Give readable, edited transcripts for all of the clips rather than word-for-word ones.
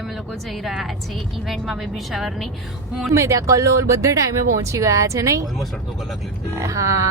અમે લોકો જઈ રહ્યા છે ઇવેન્ટમાં બેબી શાવરની. હું મેં ત્યાં કલોલ બધા ટાઈમે પહોંચી ગયા છે નહીં? ઓલમોસ્ટ અડધો કલાક લેટ થઈ ગયા. હા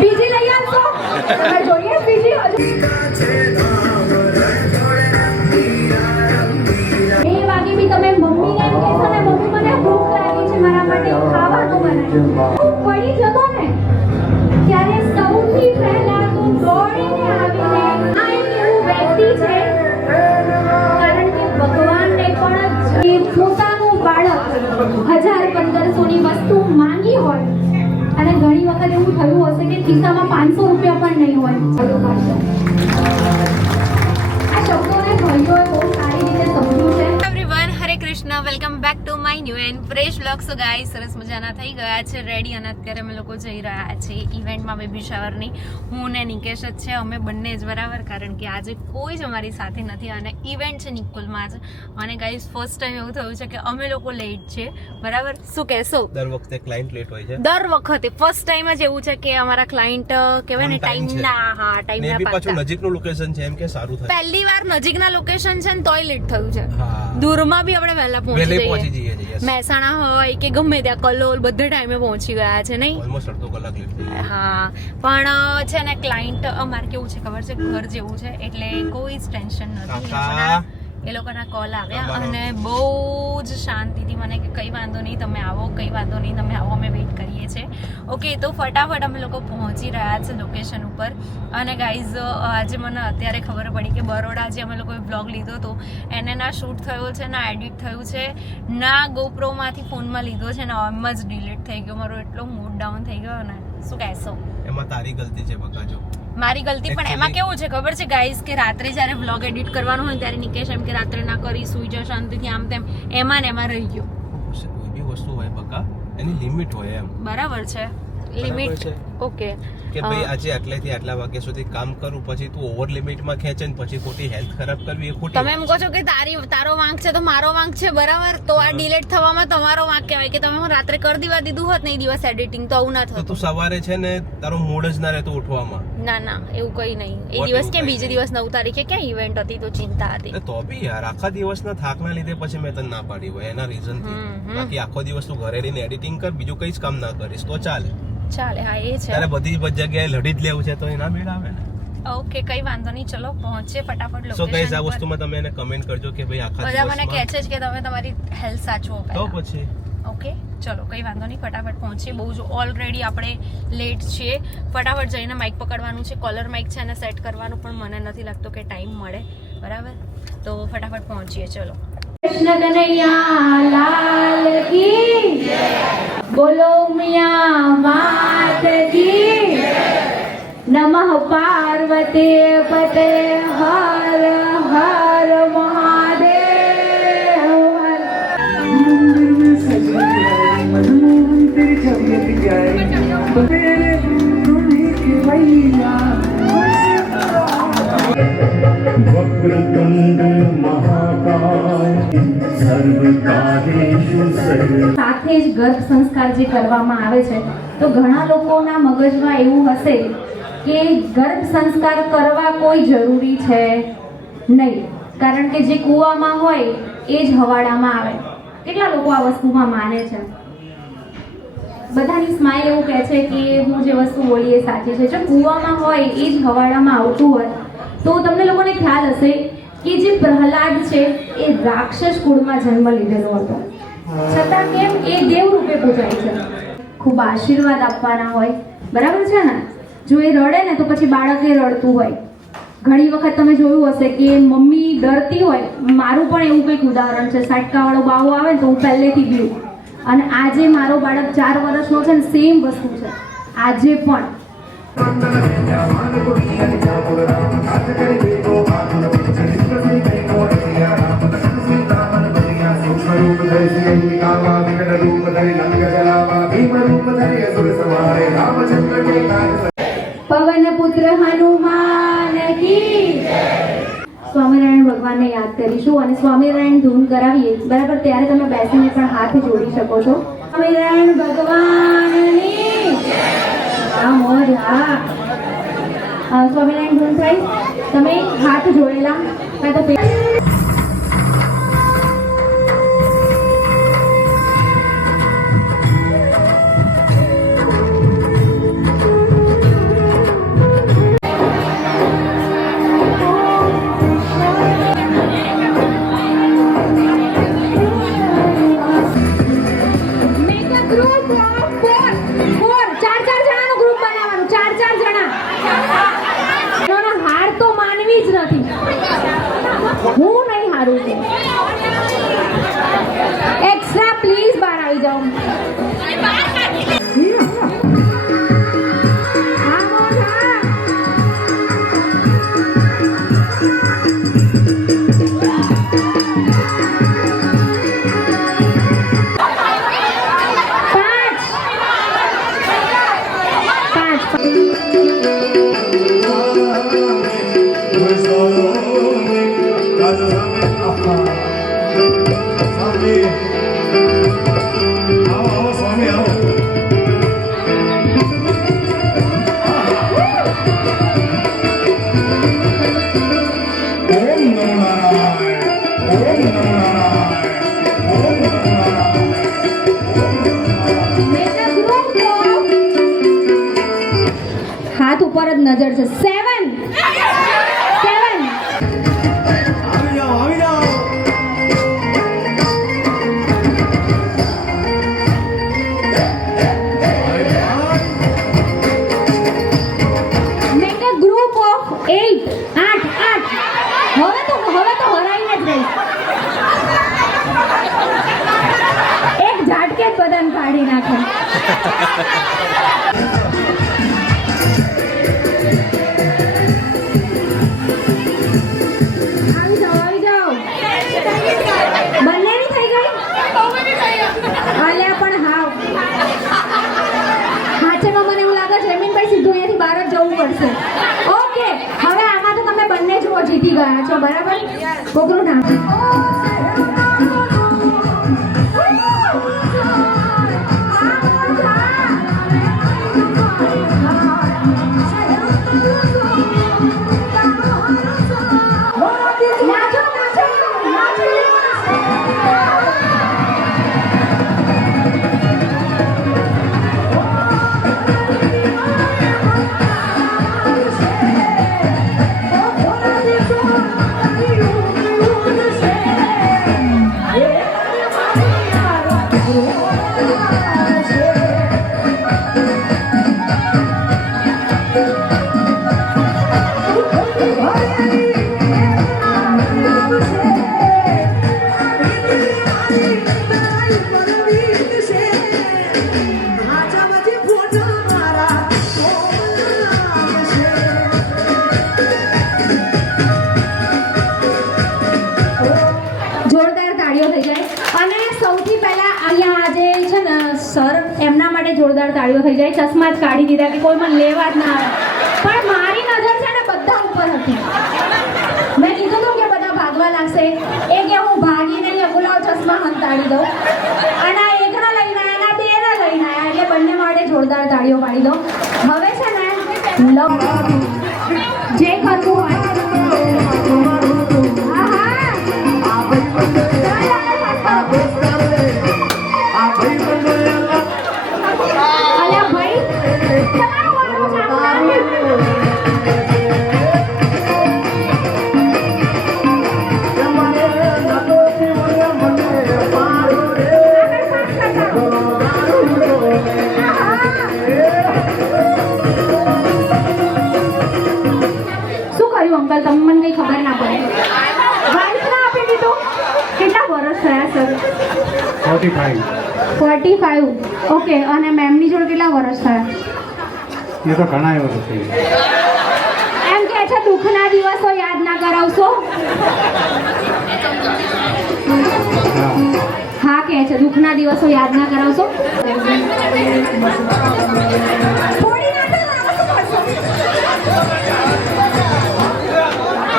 બીજી લઈ આવશો? જોઈએ બીજી એ વાગે બી તમે મમ્મીને એમ કહેશો ને, મમ્મી મને ભૂખ લાગી છે, મારા માટે ખાવાનું બનાવો. પડી જતો ને ત્યારે સૌથી પહેલા તો દોડીને આવીને આ એક એવું વ્યક્તિ છે, કારણ કે ભગવાનને પણ એ પોતાનું બાળક 1000-1500 ની વસ્તુ માંગી હોય અને ઘણી વખત એવું થયું હશે કે ખિસ્સામાં 500 રૂપિયા પણ નહીં હોય. આ શબ્દોને ભાઈઓએ બહુ સારી રીતે સમજ્યું છે. Everyone, Hare Krishna, welcome back to my new and fresh vlog. So guys, સરસ મજાના થઈ ગયા છે રેડી અને અત્યારે અમે લોકો જઈ રહ્યા છે ઇવેન્ટમાં બેબી શાવરની. હું ને નિકેશ જ છે, અમે બંને જ બરાબર, કારણ કે આજે કોઈ જ અમારી સાથે નથી અને ઇવેન્ટ છે નિકોલમાં જ. અને ગાઈસ, ફર્સ્ટ ટાઈમ એવું થયું છે કે અમે લોકો લેટ છે, બરાબર? શું કહેશો? દર વખતે ક્લાયન્ટ લેટ હોય છે. દર વખતે ફર્સ્ટ ટાઈમ જ એવું છે કે અમારા ક્લાયન્ટ કહેવાય ને ટાઈમના પાછું નજીકનું લોકેશન છે, એમ કે સારું થાય. પહેલી વાર નજીકના લોકેશન છે ને તોય લેટ થયું છે. દૂરમાં બી આપણે વહેલા પહોંચી જઈએ. મહેસાણા હોય કે ગમે ત્યાં કલોલ બધા ટાઈમે પહોંચી ગયા છે નહીં? ઓલમોસ્ટ અડધો કલાક લેટ થઈ ગયા. હા, પણ છે ને ક્લાયન્ટ અમારે કેવું છે ખબર છે, ઘર જેવું છે એટલે કોઈ જ ટેન્શન નથી. એ લોકોના કોલ આવ્યા અને બહુ જ શાંતિથી મને કે કઈ વાંધો નહીં, તમે આવો, કઈ વાંધો નહીં, તમે આવો, અમે વેઇટ કરીએ છીએ. ઓકે, તો ફટાફટ અમે લોકો પહોંચી રહ્યા છે લોકેશન ઉપર. અને ગાઈઝ, આજે મને અત્યારે ખબર પડી કે બરોડા જે અમે લોકોએ બ્લોગ લીધો હતો એને ના શૂટ થયો છે, ના એડિટ થયું છે, ના ગોપ્રોમાંથી ફોનમાં લીધો છે, ને એમ જ ડિલીટ થઈ ગયો. મારો એટલો મૂડ ડાઉન થઈ ગયો ને, શું કહેશો? એમાં તારી ગલતી છે બકાજો. મારી ગલતી, પણ એમાં કેવું છે ખબર છે ગાઈઝ કે રાત્રે જ્યારે વ્લોગ એડિટ કરવાનું હોય ત્યારે નિકેશ એમ કે રાત્રે ના કરી, સુઈ જા શાંતિથી, આમ તેમ, એમાં ને એમાં રહી ગયો. કોઈ બી વસ્તુ હોય બકા, એની લિમિટ હોય એમ. બરાબર છે, લિમિટ. ઓકે, કે ભાઈ આજે આટલેથી આટલા વાગ્યા સુધી કામ કરું, પછી તું ઓવર લિમિટમાં ખેંચે ને પછી ખોટી હેલ્થ ખરાબ કરવી એ ખોટી. તમે એમ કહો છો કે તારો વાંક છે તો મારો વાંક છે, બરાબર? તો આ ડિલીટ થવામાં તમારો વાંક કહેવાય કે તમે હું રાત્રે કરી દેવા દીધું હોત ને એ દિવસ એડિટિંગ, તો આવું ના થતું. તું સવારે છે ને તારો મૂડ જ ના રહેતો ઉઠવામાં. ના, એવું કઈ નહીં. એ દિવસ કેમ બીજે દિવસ 9 તારીખે ક્યાં ઇવેન્ટ હતી તો ચિંતા હતી. તો બી યાર આખા દિવસના થાકના લીધે પછી મેં તને ના પાડી હોય એના રીઝન થી. બાકી આખો દિવસ તું ઘરે રહીને એડિટિંગ કર, બીજું કઈ જ કામ ના કરીશ તો ચાલે. હા, એ છે. તારે બધી જગ્યાએ લડી જ લેવું છે તો એના મેળ આવે ને. ઓકે, કઈ વાંધો નહીં, ચલો પહોંચીએ ફટાફટ લોકેશન. સો ગાઈસ, આ વસ્તુમાં તમે એને કમેન્ટ કરજો કે ભાઈ આખા બધા મને કહે છે કે તમે તમારી હેલ્થ સાચવો તો પછી. ઓકે, ચલો કઈ વાંધો નહીં, ફટાફટ પહોંચીએ. બહુ જ ઓલરેડી આપણે લેટ છીએ. ફટાફટ જઈને માઇક પકડવાનું છે, કોલર માઇક છે અને સેટ કરવાનું, પણ મને નથી લાગતો કે ટાઈમ મળે, બરાબર? તો ફટાફટ પહોંચીએ, ચલો. કૃષ્ણ કનૈયા લાલ કી જય, બોલો મિયા માત કી જય, નમઃ પાર્વતી પતે, હર હર મહાદેવ. વક્રતુંડ મહાકાય સર્વકાર્યેષુ સર્વ. સાથે જ ગર્ભ સંસ્કાર જે કરવામાં આવે છે તો ઘણા લોકોના મગજમાં એવું હશે કે ગર્ભ સંસ્કાર કરવા કોઈ જરૂરી છે નહીં, કારણ કે જે કૂવામાં હોય એ જ હવાડામાં આવે. કેટલા લોકો આ વસ્તુમાં માને છે? બધાની સ્માઇલ એવું કહે છે કે હું જે વસ્તુ બોલી એ સાચી છે. જો કૂવામાં હોય એ જ હવાડામાં આવતું હોય તો તમને લોકોને ખ્યાલ હશે કે જે પ્રહલાદ છે એ રાક્ષસ કુળમાં જન્મ લીધેલો હતો, છતાં કેમ એ દેવ રૂપે પૂજાય છે. ખૂબ આશીર્વાદ આપવાના હોય, બરાબર છે ને? જો એ રડે ને તો પછી બાળક એ રડતું હોય. ઘણી વખત તમે જોયું હશે કે મમ્મી ડરતી હોય. મારું પણ એવું કંઈક ઉદાહરણ છે. સાટકાવાળો બાવો આવે તો હું પહેલેથી બીઉં, અને આજે મારો બાળક 4 વર્ષનો છે ને સેમ વસ્તુ છે આજે પણ. रामा विकट रूप धरि लंक जलावा भीम रूप धरि असुर संहारे रामचंद्र के काज પવન પુત્ર હનુમાન કી સ્વામિનારાયણ ભગવાનને યાદ કરીશું અને સ્વામિનારાયણ ધૂન કરાવીએ બરાબર ત્યારે તમે બેસીને પણ હાથ જોડી શકો છો સ્વામિનારાયણ ભગવાનની આ મોજ હા સ્વામિનારાયણ ધૂન થાય તમે હાથ જોડેલા કાં તો હું નહીં હારું છું એક્સ્ટ્રા પ્લીઝ બહાર આવી જાઓ હા મોજ હા હાથ ઉપર જ નજર છે 7 મેક અ ગ્રુપ ઓફ 8 હવે તો હરાઈને જ રહીશ એક ઝાટકે જ બધાને કાઢી નાખે આવી જાઓ બંનેની થઈ ગઈ અલ્યા પણ હાચેમાં મને એવું લાગે છે જમીનભાઈ સીધું અહીંયાથી બહાર જ જવું પડશે ઓકે હવે આમાં તો તમે બંને જો જીતી ગયા છો બરાબર કોકરું નામ જોરદાર તાળીઓ થઈ જાય ચશ્મા જ કાઢી દીધા કે કોઈ મને લેવા જ ના આવે પણ મારી નજર છે ને બધા ઉપર હતી મેં કીધું હતું કે બધા ભાગવા લાગશે એ કે હું ભાગી નહીં અગુલાવ ચશ્મા હંતાડી દઉં અને આ એકનો લઈને આવ્યા બેને લઈને આવ્યા એટલે બંને માટે જોરદાર તાળીઓ પાડી દો હવે છે ને જે કરવું હોય અંકલ તમને મને કઈ ખબર ના પડે વાઇફ ના આપી દીધું કેટલા વર્ષ થયા સર 45 ઓકે અને મેમની જોડે કેટલા વર્ષ થયા એ તો ઘણા વર્ષ થઈ એમ કે છે દુઃખના દિવસો યાદ ના કરાવશો હા કે છે દુઃખના દિવસો યાદ ના કરાવશો થોડી ના તો લાવો છો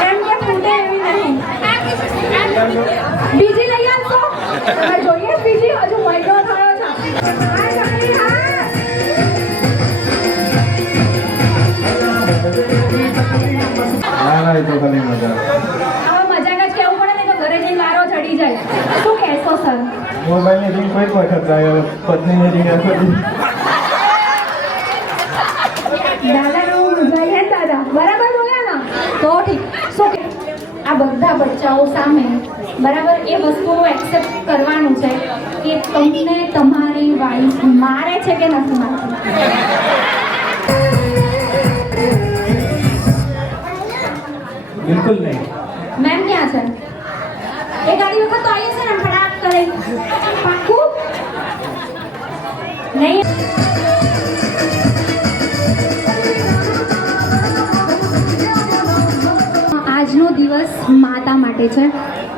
એમ કે ફૂટે એવી નહીં બીજી લઈ આવશો હવે જોઈએ બીજી હજુ મહિનો થયો છે હા જલ્દી હા ના એ તો ખાલી મજા હવે મજાક જ કેવું પડે ને તો ઘરે જઈને વારો ચડી જાય શું કહેશો સર મોબાઈલની રિંગ કોઈ વખત થાય પત્નીની રિંગ આપી દાદાનો મુજાઈ દાદા બરાબર બોલ્યા ને તો ઠીક શું કે આ બધા બચ્ચાઓ સામે બરાબર એ વસ્તુઓ એક્સેપ્ટ કરવાનું છે કે તમને તમારી વાઈફ મારે છે કે નથી મારતી બિલકુલ નહીં મેમ ક્યાં છે એ ગાડી વખત તો આવી છે ને ફટાક કરે પાક્કું નહીં આજનો દિવસ માતા માટે છે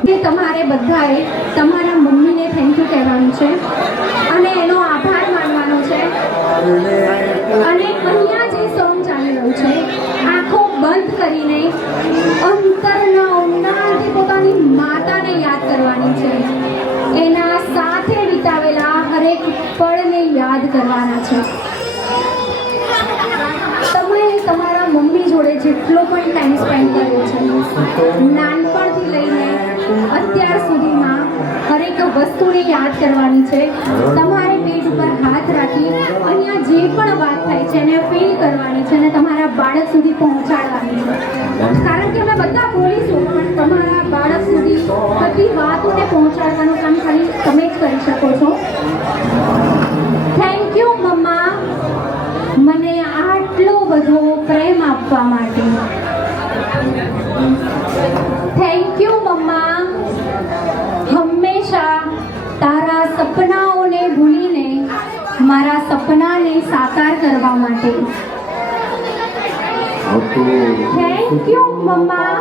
કે તમારે બધાએ તમારા મમ્મીને થેન્ક યુ કહેવાનું છે અને એનો આભાર માનવાનો છે અને અહીંયા જે સોંગ ચાલી રહ્યું છે આંખો બંધ કરીને અંતરના ઊંડાણથી પોતાની માતાને યાદ કરવાની છે એના સાથે વિતાવેલા હરેક પળને યાદ કરવાના છે તમે તમારા મમ્મી જોડે જેટલો પણ ટાઈમ સ્પેન્ડ કર્યો છે નાનપણથી લઈને અત્યાર સુધીમાં હરેક વસ્તુને યાદ કરવાની છે તમારે પેટ ઉપર હાથ રાખી અહીંયા જે પણ વાત થાય છે એને ફીલ કરવાની છે અને તમારા બાળક સુધી પહોંચાડવાની છે કારણ કે અમે બધા બોલીશું પણ તમારા બાળક સુધી બધી વાતોને પહોંચાડવાનું કામ ખાલી તમે જ કરી શકો છો થેન્ક યુ મમ્મા મને આટલો બધો પ્રેમ આપવા માટે થેન્ક યુ મમ્મા હંમેશા તારા સપનાઓને ભૂલીને મારા સપનાને સાકાર કરવા માટે થેન્ક યુ મમ્મા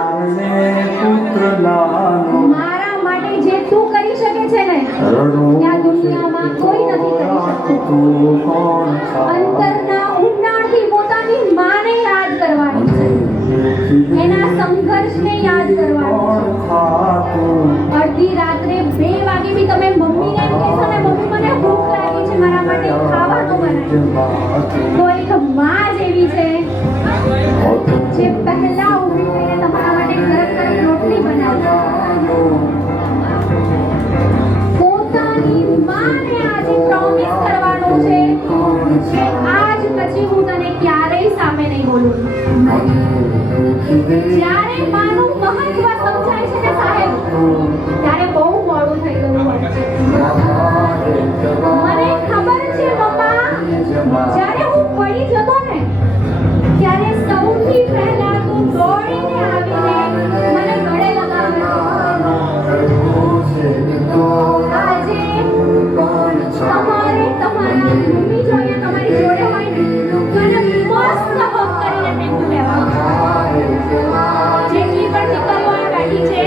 મારા માટે જે તું કરી શકે છે ને ત્યાં દુનિયામાં કોઈ નથી કરી શકતું અંતરના ઊંડાણથી પોતાની માને યાદ કરવાની છે એના સંઘર્ષને યાદ કરવાનું છે અડધી રાત્રે 2 વાગે બી તમે મમ્મીને એમ કહેશો ને મમ્મી મને ભૂખ લાગી છે મારા માટે ખાવાનું બનાવો તો એક માં જેવી છે જે પહેલા ઊભી થઈને તમારા માટે ગરમ ગરમ રોટલી બનાવે પોતાની માને આજે પ્રોમિસ કરવાનું છે કે આજ પછી હું તને ક્યારેય સામે નહીં બોલું જ્યારે માનું મહત્વ સમજાય છે ને સાહેબ ત્યારે બહુ મોડું થઈ ગયું હોય છે મને ખબર છે મમ્મા જ્યારે હું પડી જતો ને ત્યારે સૌથી પહેલા તું દોડીને આવીને મને ગળે લગાવે આજે તમારે તમારા મમ્મી જોઈએ તમારી જોડે હોય ને મને મસ્ત હક કરીને થેન્ક યુ કહેવાનું જેટલી પણ દીકરીઓ આ બેઠી છે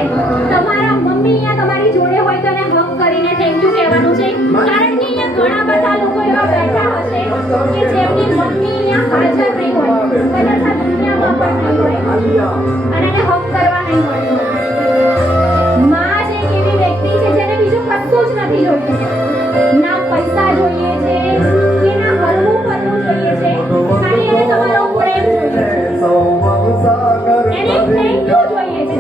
તમારા મમ્મી અહીંયા તમારી જોડે હોય તો એને હક કરીને થેન્ક યુ કહેવાનું છે કારણ કે અહીંયા ઘણા બધા લોકો એવા બેઠા હશે કે જેમની મમ્મી અહીંયા હાજર નહીં હોય કદાચ આ દુનિયામાં પણ નહીં હોય અને એને હક કરવા નહીં મળ્યું માં જ એક એવી વ્યક્તિ છે જેને બીજું કશું જ નથી જોઈતું ના પૈસા જોઈએ છે કે ના હરવું ફરવું જોઈએ છે ખાલી એને તમારો પ્રેમ જોઈએ છે એને થેન્ક યુ જોઈએ છે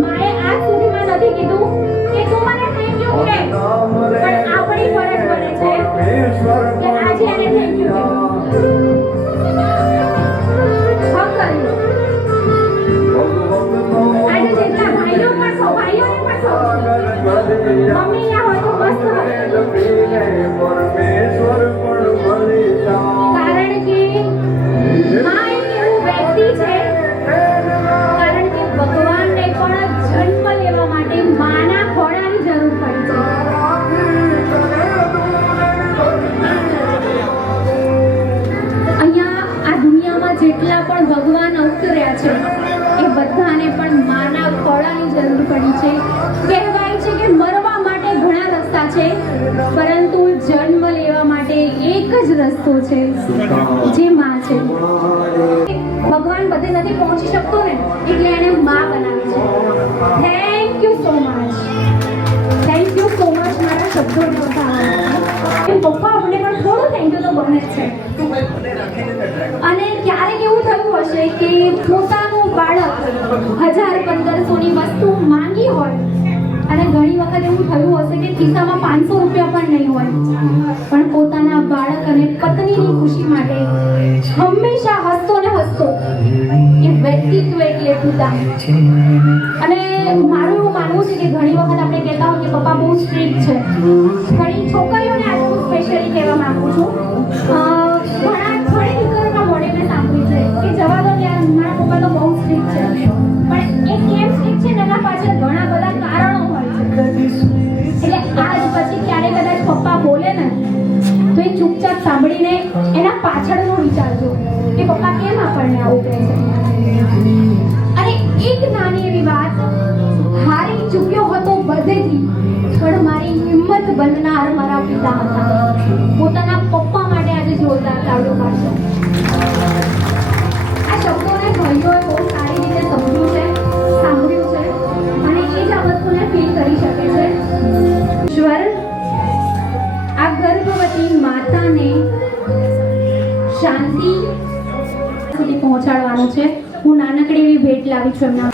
માએ આજ સુધીમાં નથી કીધું કે તું મને થેન્ક યુ કહે પણ આપણી ફરજ બને છે કે આજે એને થેન્ક યુ કહેવું હક કરી લો આજે જેટલા ભાઈઓ પણ છો ભાઈઓને પણ છો મમ્મી અહીંયા હોય તો મસ્ત હોય કારણ કે માં એક એવું વ્યક્તિ છે કારણ કે ભગવાનને પણ જન્મ લેવા માટે માના ખોળાની જરૂર પડી છે અહીંયા આ દુનિયામાં જેટલા પણ ભગવાન અવતર્યા છે એ બધાને પણ માના ખોળાની જરૂર પડી છે કહેવાય છે કે મરવા માટે ઘણા પરંતુ જન્મ લેવા માટે એક જ રસ્તો છે, જે માં છે. ભગવાન બધે નથી પહોંચી શકતો ને, એટલે એને માં બનાવી છે. Thank you so much, thank you so much. મારા શબ્દો નહોતા પપ્પા આપણે પણ થોડું થેન્ક યુ તો બને જ છે. અને ક્યારેક એવું થયું હશે કે પોતાનું બાળક 1000-1500ની વસ્તુ માંગી હોય, અને ઘણી વખત એવું થયું હશે કે ખિસ્સામાં 500 રૂપિયા પણ નહીં હોય, પણ પોતાના બાળક અને પત્નીની ખુશી માટે હંમેશા હસતો ને હસતો. એ વ્યક્તિત્વ એટલે પિતા. અને મારું એવું માનવું છે કે ઘણી વખત આપણે કહેતા હોય કે પપ્પા બહુ સ્ટ્રિક્ટ છે. ઘણી છોકરીઓને આજે હું સ્પેશિયલી કહેવા માંગુ છું, ઘણી દીકરીઓના મોઢે મેં સાંભળ્યું છે કે જવા દો યાર, મારા પપ્પા તો બહુ સ્ટ્રિક્ટ છે. પણ એ કેમ સ્ટ્રિક્ટ છે ને, એના પાછળ ઘણા બધા કારણો હોય છે. એટલે આજ પછી ક્યારે કદાચ પપ્પા બોલે ને, તો એ ચૂપચાપ સાંભળીને એના પાછળનો વિચારજો કે પપ્પા કેમ આપણને આવું કહે છે. અને એક નાની એવી વાત, હારી ચૂક્યો હતો બધેથી, પણ મારી હિંમત બનનાર મારા પિતા હતા. પોતાના પપ્પા માટે આજે જોરદાર તાળીઓ પાડજો. આ શબ્દોને ભાઈઓએ બહુ સારી રીતે સમજ્યું છે, સાંભળ્યું છે, અને એ જ આ વસ્તુને ફીલ કરી શકે છે. ઈશ્વર, આ ગર્ભવતી માતાને શાંતિ સુધી પહોંચાડવાનું છે. હું નાનકડી એવી ભેટ લાવી છું એમના.